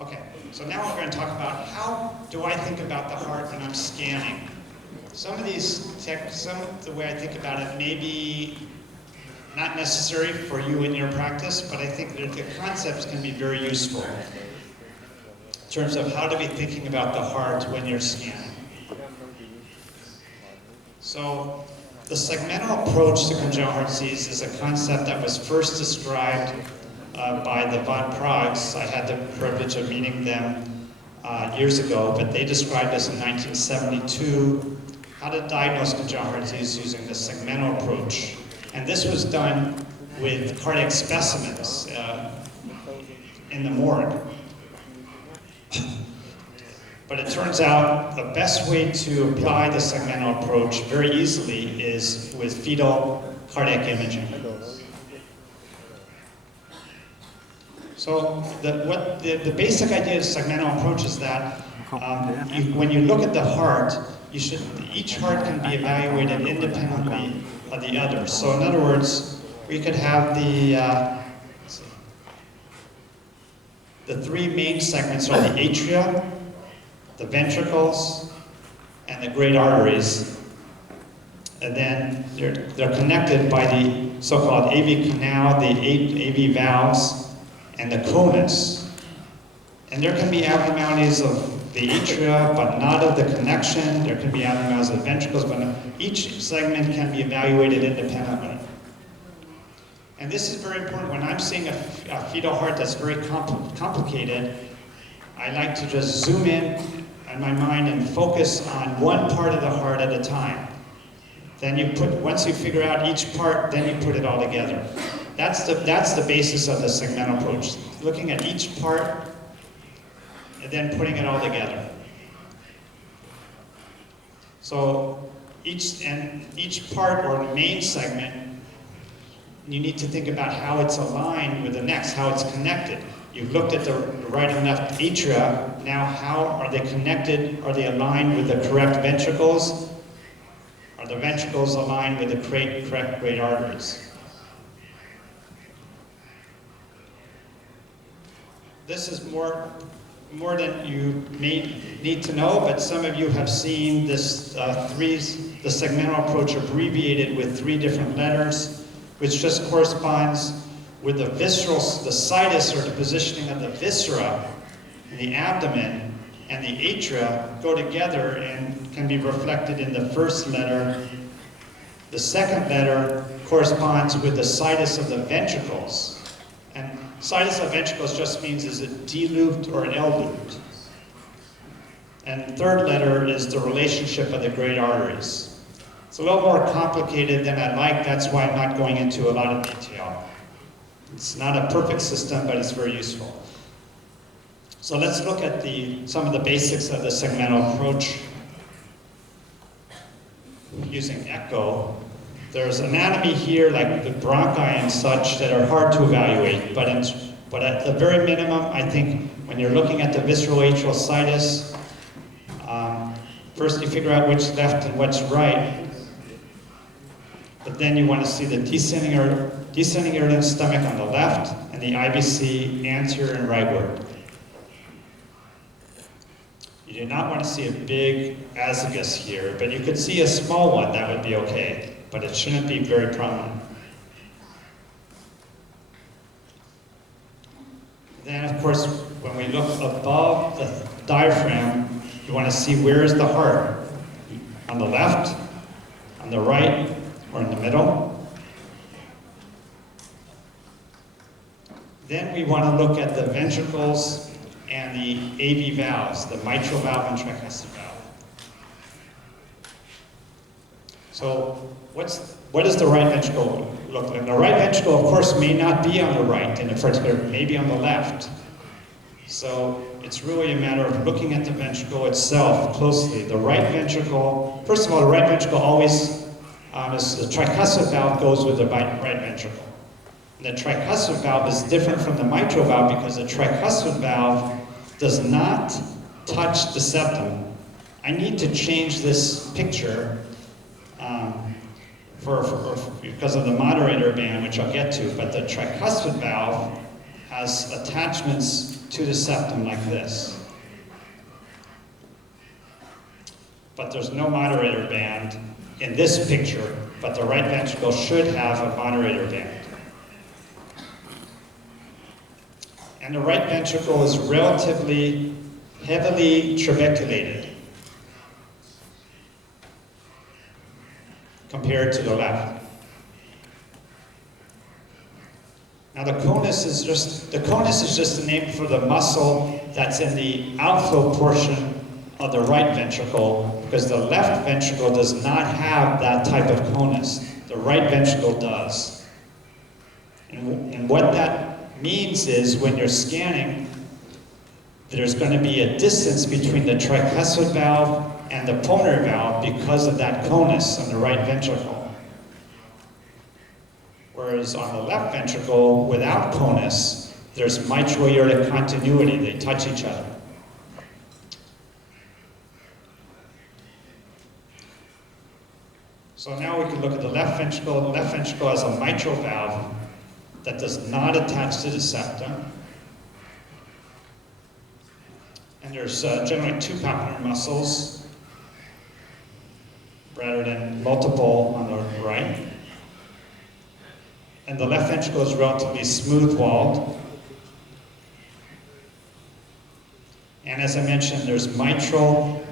Okay, so now we're going to talk about how do I think about the heart when I'm scanning. Some of the way I think about it may be not necessary for you in your practice, but I think that the concepts can be very useful in terms of how to be thinking about the heart when you're scanning. So the segmental approach to congenital heart disease is a concept that was first described by the von Pragues. I had the privilege of meeting them years ago, but they described this in 1972, how to diagnose congenital heart disease using the segmental approach. And this was done with cardiac specimens in the morgue. But it turns out the best way to apply the segmental approach very easily is with fetal cardiac imaging. So the basic idea of segmental approach is that when you look at the heart, each heart can be evaluated independently of the other. So in other words, we could have the three main segments are the atria, the ventricles, and the great arteries. And then they're connected by the so-called AV canal, the AV valves, and the conus. And there can be abnormalities of the atria, but not of the connection. There can be abnormalities of the ventricles, but each segment can be evaluated independently. And this is very important. When I'm seeing a fetal heart that's very complicated, I like to just zoom in my mind and focus on one part of the heart at a time. Then once you figure out each part, then you put it all together. That's the basis of the segmental approach. Looking at each part and then putting it all together. So each part or the main segment, you need to think about how it's aligned with the next, how it's connected. You've looked at the right and left atria. Now, how are they connected? Are they aligned with the correct ventricles? Are the ventricles aligned with the correct great arteries? This is more than you may need to know, but some of you have seen this the segmental approach abbreviated with 3 different letters, which just corresponds with the situs or the positioning of the viscera in the abdomen and the atria go together and can be reflected in the first letter. The second letter corresponds with the situs of the ventricles. And situs of ventricles just means is it D-looped or an L-looped. And the third letter is the relationship of the great arteries. It's a little more complicated than I'd like. That's why I'm not going into a lot of detail. It's not a perfect system, but it's very useful. So let's look at some of the basics of the segmental approach. Using echo, there's anatomy here like the bronchi and such that are hard to evaluate, but at the very minimum, I think when you're looking at the visceral atrial situs, first you figure out which left and what's right, but then you want to see the descending aortic stomach on the left and the IVC anterior and rightward. You do not want to see a big azygos here, but you could see a small one, that would be okay, but it shouldn't be very prominent. Then, of course, when we look above the diaphragm, you want to see where is the heart? On the left, on the right, or in the middle? Then we want to look at the ventricles and the AV valves, the mitral valve and tricuspid valve. So what does the right ventricle look like? The right ventricle, of course, may not be on the right in the first place, maybe on the left. So it's really a matter of looking at the ventricle itself closely. The right ventricle, first of all, the right ventricle always, the tricuspid valve goes with the right ventricle. The tricuspid valve is different from the mitral valve because the tricuspid valve does not touch the septum. I need to change this picture because of the moderator band, which I'll get to, but the tricuspid valve has attachments to the septum like this. But there's no moderator band in this picture, but the right ventricle should have a moderator band. And the right ventricle is relatively heavily trabeculated compared to the left. Now the conus is just a name for the muscle that's in the outflow portion of the right ventricle, because the left ventricle does not have that type of conus. The right ventricle does. And what that means is when you're scanning, there's going to be a distance between the tricuspid valve and the pulmonary valve because of that conus on the right ventricle. Whereas on the left ventricle, without conus, there's mitral aortic continuity. They touch each other. So now we can look at the left ventricle. The left ventricle has a mitral valve that does not attach to the septum. And there's generally two pulmonary muscles rather than multiple on the right. And the left ventricle is relatively smooth-walled. And as I mentioned, there's mitral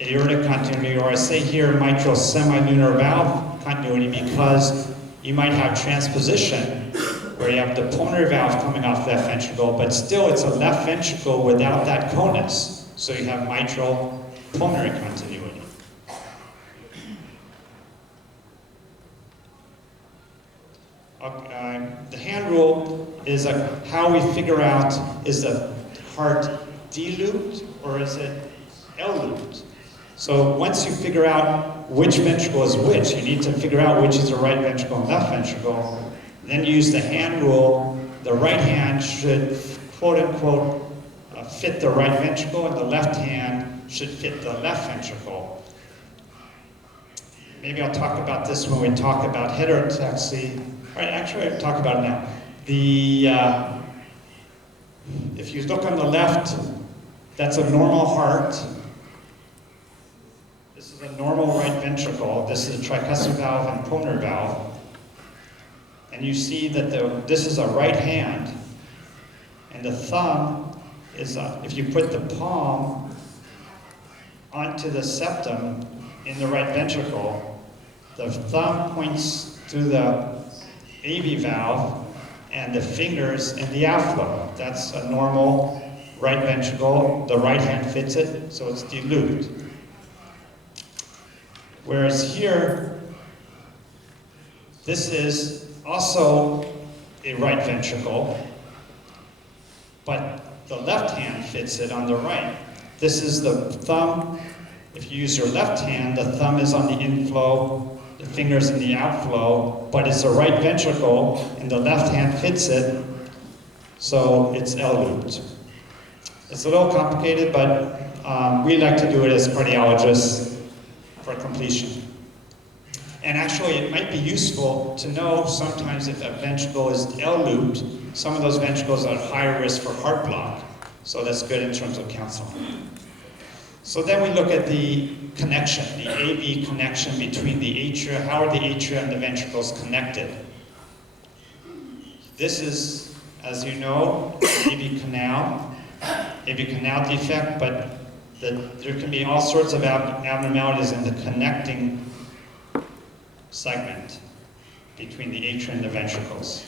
aortic continuity, or I say here mitral semilunar valve continuity, because you might have transposition where you have the pulmonary valve coming off left ventricle, but still it's a left ventricle without that conus. So you have mitral pulmonary continuity. The hand rule is how we figure out, is the heart D-looped or is it L-looped? So once you figure out which ventricle is which, you need to figure out which is the right ventricle and left ventricle. Then use the hand rule. The right hand should, quote unquote, fit the right ventricle, and the left hand should fit the left ventricle. Maybe I'll talk about this when we talk about heterotaxy. All right, actually I'll talk about it now. If you look on the left, that's a normal heart. This is a normal right ventricle. This is a tricuspid valve and pulmonary valve. And you see that this is a right hand. And the thumb is, if you put the palm onto the septum in the right ventricle, the thumb points to the AV valve and the fingers in the outflow. That's a normal right ventricle. The right hand fits it, so it's D-looped. Whereas here, this is also a right ventricle, but the left hand fits it on the right. This is the thumb. If you use your left hand, the thumb is on the inflow, the fingers in the outflow, but it's a right ventricle, and the left hand fits it, so it's L-looped. It's a little complicated, but we like to do it as cardiologists for completion. And actually, it might be useful to know sometimes if a ventricle is L-looped, some of those ventricles are at higher risk for heart block, so that's good in terms of counseling. So then we look at the connection, the AV connection between the atria. How are the atria and the ventricles connected? This is, as you know, AV canal defect, but there can be all sorts of abnormalities in the connecting segment between the atria and the ventricles.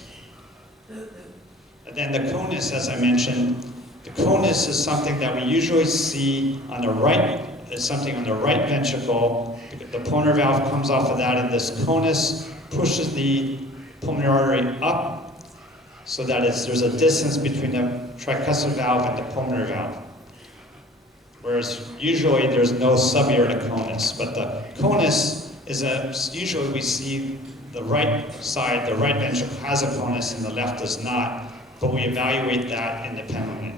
And then the conus, as I mentioned, the conus is something that we usually see on the right, is something on the right ventricle. The pulmonary valve comes off of that, and this conus pushes the pulmonary artery up so that there's a distance between the tricuspid valve and the pulmonary valve. Whereas usually there's no subaortic conus, but the conus is usually we see the right side, the right ventricle has a conus and the left does not, but we evaluate that independently.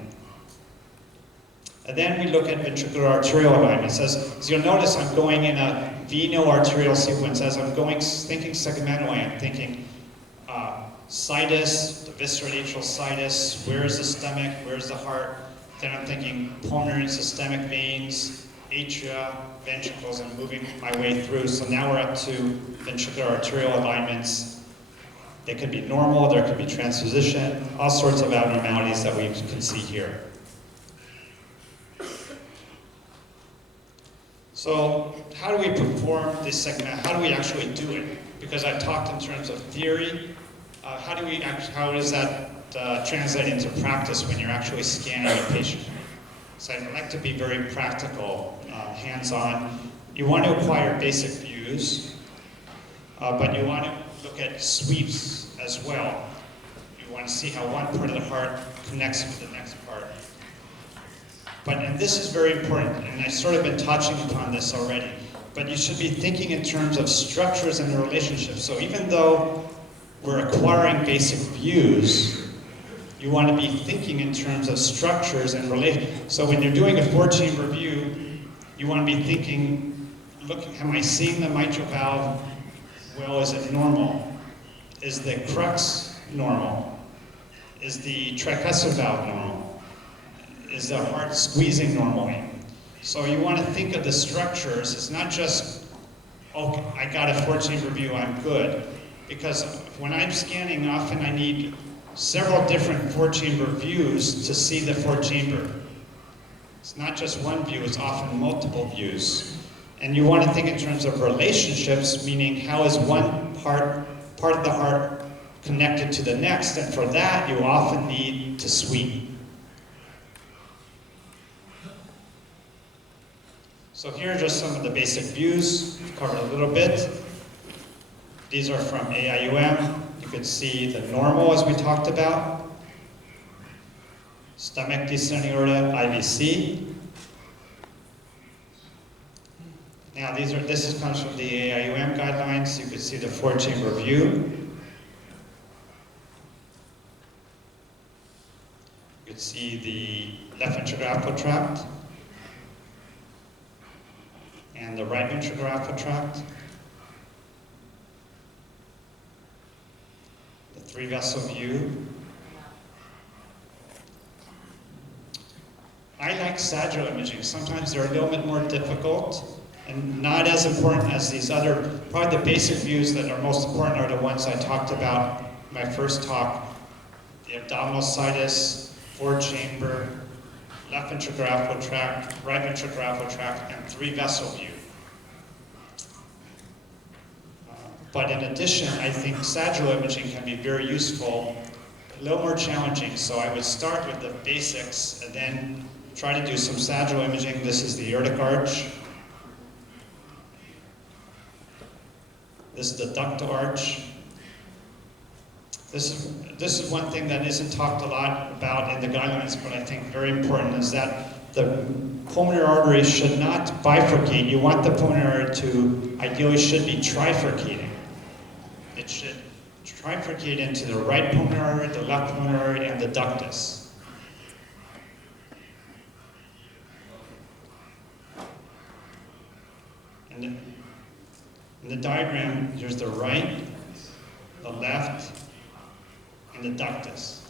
And then we look at ventricular arterial alignment. So you'll notice I'm going in a veno-arterial sequence. As I'm going, thinking segmentally, I'm thinking Situs, the visceral atrial situs, where is the stomach, where's the heart? Then I'm thinking pulmonary and systemic veins, atria, ventricles, and moving my way through. So now we're up to ventricular arterial alignments. They could be normal, there could be transposition, all sorts of abnormalities that we can see here. So how do we perform this segment? How do we actually do it? Because I've talked in terms of theory. How does that translate into practice when you're actually scanning a patient? So I'd like to be very practical, hands-on. You want to acquire basic views, but you want to look at sweeps as well. You want to see how one part of the heart connects with the next part. And this is very important, and I've sort of been touching upon this already, but you should be thinking in terms of structures and their relationships. So even though we're acquiring basic views, you want to be thinking in terms of structures and relationships. So when you're doing a 4-chamber view, you want to be thinking, look, am I seeing the mitral valve? Well, is it normal? Is the crux normal? Is the tricuspid valve normal? Is the heart squeezing normally? So you want to think of the structures. It's not just, oh, I got a 4-chamber view, I'm good. Because when I'm scanning, often I need several different 4-chamber views to see the 4-chamber. It's not just one view, it's often multiple views. And you want to think in terms of relationships, meaning how is one part of the heart connected to the next, and for that you often need to sweep. So here are just some of the basic views. We've covered a little bit. These are from AIUM. You can see the normal, as we talked about. Stomach descending aorta, IVC. Now this comes from the AIUM guidelines. You can see the 4-chamber view. You can see the left ventricular outflow tract and the right ventricular outflow tract. 3-vessel view. I like sagittal imaging. Sometimes they're a little bit more difficult and not as important as these other, probably the basic views that are most important are the ones I talked about in my first talk. The abdominal situs, 4-chamber, left ventricular outflow tract, right ventricular outflow tract, and 3-vessel view. But in addition, I think sagittal imaging can be very useful, a little more challenging. So I would start with the basics and then try to do some sagittal imaging. This is the aortic arch. This is the ductal arch. This is one thing that isn't talked a lot about in the guidelines, but I think very important, is that the pulmonary artery should not bifurcate. You want the pulmonary artery to, ideally, should be trifurcating. It should trifurcate into the right pulmonary artery, the left pulmonary artery, and the ductus. And in the diagram, there's the right, the left, and the ductus.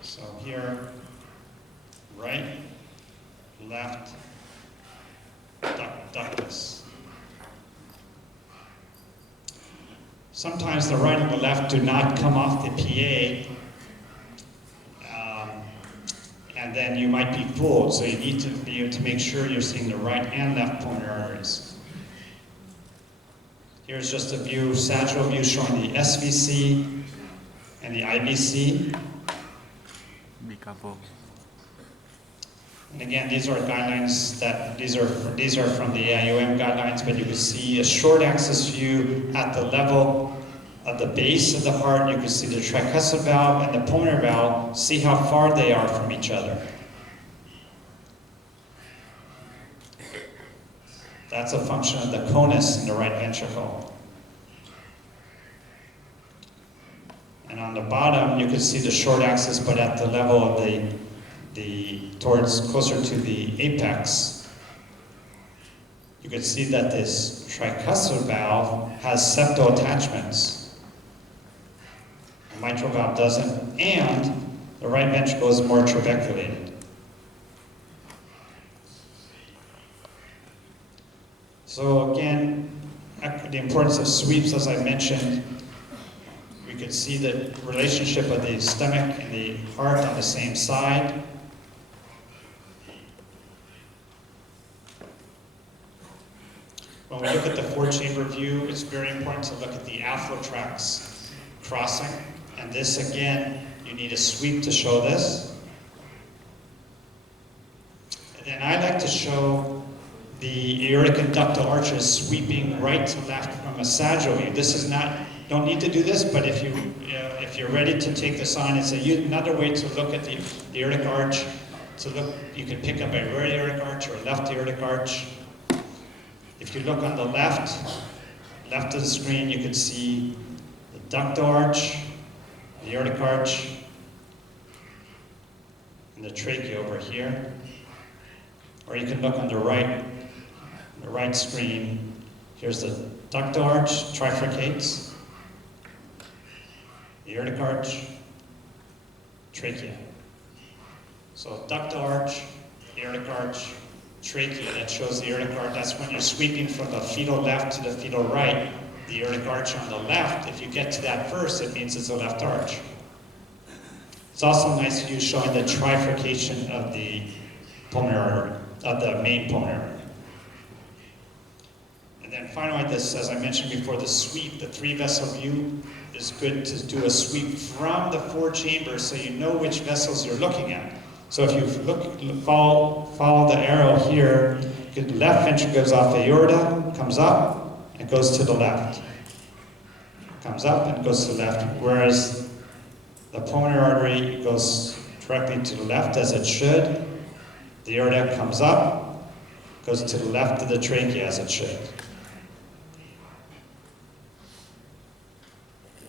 So here, right, left, ductus. Sometimes the right and the left do not come off the PA, and then you might be fooled. So you need to be able to make sure you're seeing the right and left pulmonary arteries. Here's just a view, sagittal view showing the SVC and the IVC. And again, these are guidelines these are from the AIUM guidelines, but you can see a short axis view at the level of the base of the heart. You can see the tricuspid valve and the pulmonary valve, see how far they are from each other. That's a function of the conus in the right ventricle. And on the bottom, you can see the short axis, but at the level of closer to the apex. You can see that this tricuspid valve has septal attachments. mitral valve doesn't, and the right ventricle is more trabeculated. So again, the importance of sweeps, as I mentioned, we could see the relationship of the stomach and the heart on the same side. When we look at the four-chamber view, it's very important to look at the afflotrax crossing. And this, again, you need a sweep to show this. And then I like to show the aortic and ductal arches sweeping right to left from a sagittal view. This is not, don't need to do this, but if you're ready to take this on, it's another way to look at the aortic arch. To look, you can pick up a right aortic arch or a left aortic arch. If you look on the left of the screen, you can see the ductal arch, the aortic arch, and the trachea over here. Or you can look on the right screen. Here's the ductal arch, trifurcates, the aortic arch, trachea. So ductal arch, aortic arch, trachea, that shows the aortic arch. That's when you're sweeping from the fetal left to the fetal right. The aortic arch on the left, if you get to that first, it means it's a left arch. It's also nice view showing the trifurcation of the pulmonary artery, of the main pulmonary artery. And then finally, this, as I mentioned before, the sweep, the three-vessel view, is good to do a sweep from the four chambers so you know which vessels you're looking at. So if you follow the arrow here, the left ventricle goes off the aorta, comes up, and goes to the left. Comes up and goes to the left, whereas the pulmonary artery goes directly to the left as it should. The aorta comes up, goes to the left of the trachea as it should.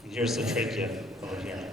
And here's the trachea over here.